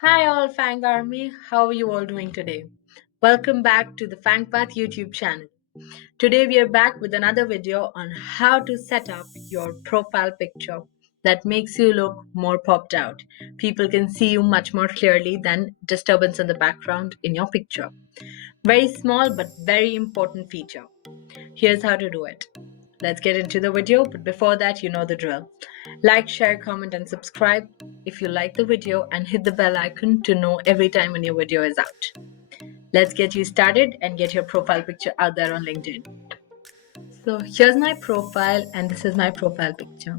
Hi all FAANGArmy, how are you all doing today? Welcome back to the FAANGPath YouTube channel. Today we are back with another video on how to set up your profile picture that makes you look more popped out. People can see you much more clearly than disturbance in the background in your picture. Very small but very important feature. Here's how to do it. Let's get into the video, but before that, you know the drill. Like, share, comment, and subscribe if you like the video, and hit the bell icon to know every time a new video is out. Let's get you started and get your profile picture out there on LinkedIn. So here's my profile, and this is my profile picture.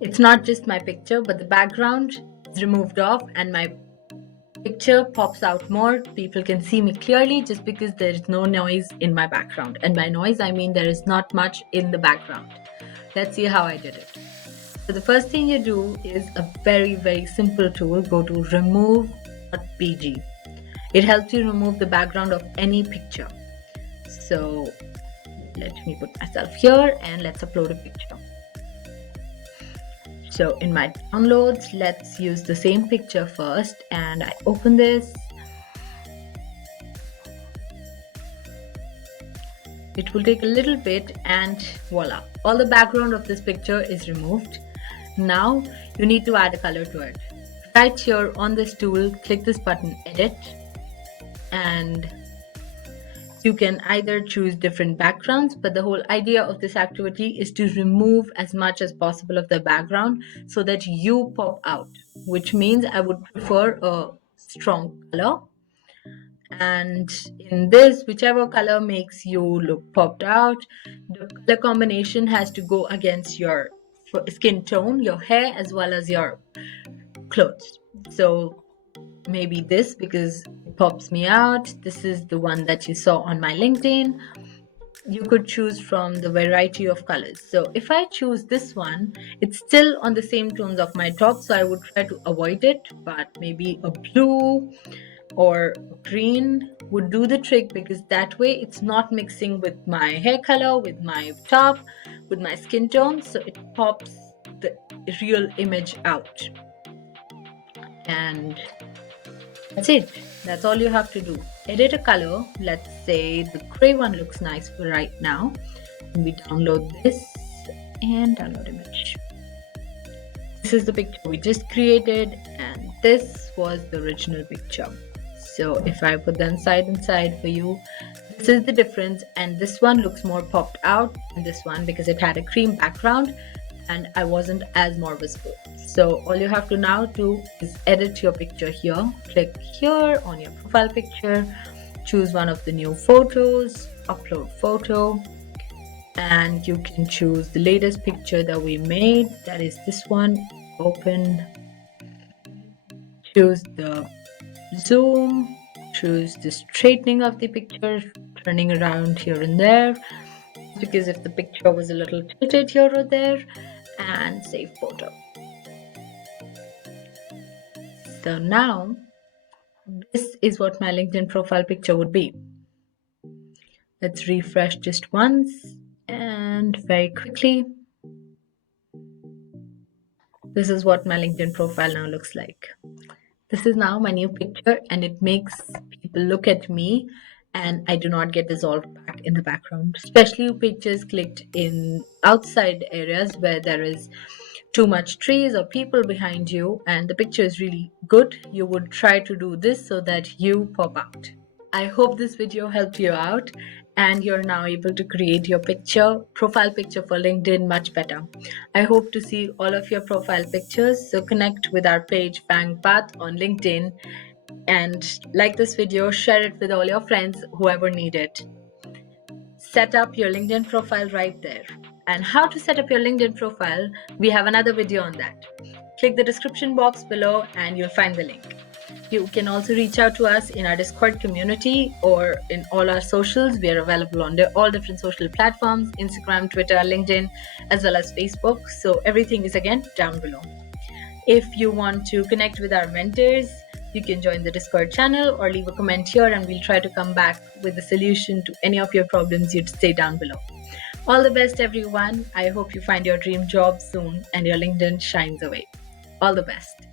It's not just my picture, but the background is removed off and my picture pops out more. People can see me clearly just because there is no noise in my background. And by noise, I mean there is not much in the background. Let's see how I did it. So the first thing you do is a very simple tool. Go to remove.pg. It helps you remove the background of any picture. So let me put myself here and let's upload a picture. So in my downloads, let's use the same picture first, and I open this. It will take a little bit and voila, all the background of this picture is removed. Now you need to add a color to it. Right here on this tool, click this button edit, and you can either choose different backgrounds, but the whole idea of this activity is to remove as much as possible of the background so that you pop out, which means I would prefer a strong color. And in this, whichever color makes you look popped out, the color combination has to go against your skin tone, your hair, as well as your clothes. So maybe this, because it pops me out. This is the one that you saw on my LinkedIn. You could choose from the variety of colors. So if I choose this one, it's still on the same tones of my top, so I would try to avoid it, but maybe a blue or green would do the trick, because that way it's not mixing with my hair color, with my top, with my skin tone, so it pops the real image out. And that's it. That's all you have to do. Edit a color. Let's say the gray one looks nice for right now. We download this and download image. This is the picture we just created, and this was the original picture. So if I put them side and side for you, this is the difference, and this one looks more popped out than this one because it had a cream background and I wasn't as more visible. So all you have to now do is edit your picture here. Click here on your profile picture, choose one of the new photos, upload photo, and you can choose the latest picture that we made, that is this one. Open, choose the zoom, choose the straightening of the picture, turning around here and there, because if the picture was a little tilted here or there, and save photo. So now this is what my LinkedIn profile picture would be. Let's refresh just once and very quickly. This is what my LinkedIn profile now looks like. This is now my new picture, and it makes people look at me and I do not get dissolved back in the background, especially pictures clicked in outside areas where there is too much trees or people behind you and the picture is really good. You would try to do this so that you pop out. I hope this video helped you out and you're now able to create your profile picture for LinkedIn much better. I hope to see all of your profile pictures, so connect with our page FAANGPath on LinkedIn and like this video, share it with all your friends, whoever need it. Set up your LinkedIn profile right there. And how to set up your LinkedIn profile, we have another video on that. Click the description box below and you'll find the link. You can also reach out to us in our Discord community or in all our socials. We are available on all different social platforms, Instagram, Twitter, LinkedIn, as well as Facebook. So everything is again down below. If you want to connect with our mentors, you can join the Discord channel or leave a comment here and we'll try to come back with a solution to any of your problems. You'd stay down below. All the best, everyone. I hope you find your dream job soon and your LinkedIn shines away. All the best.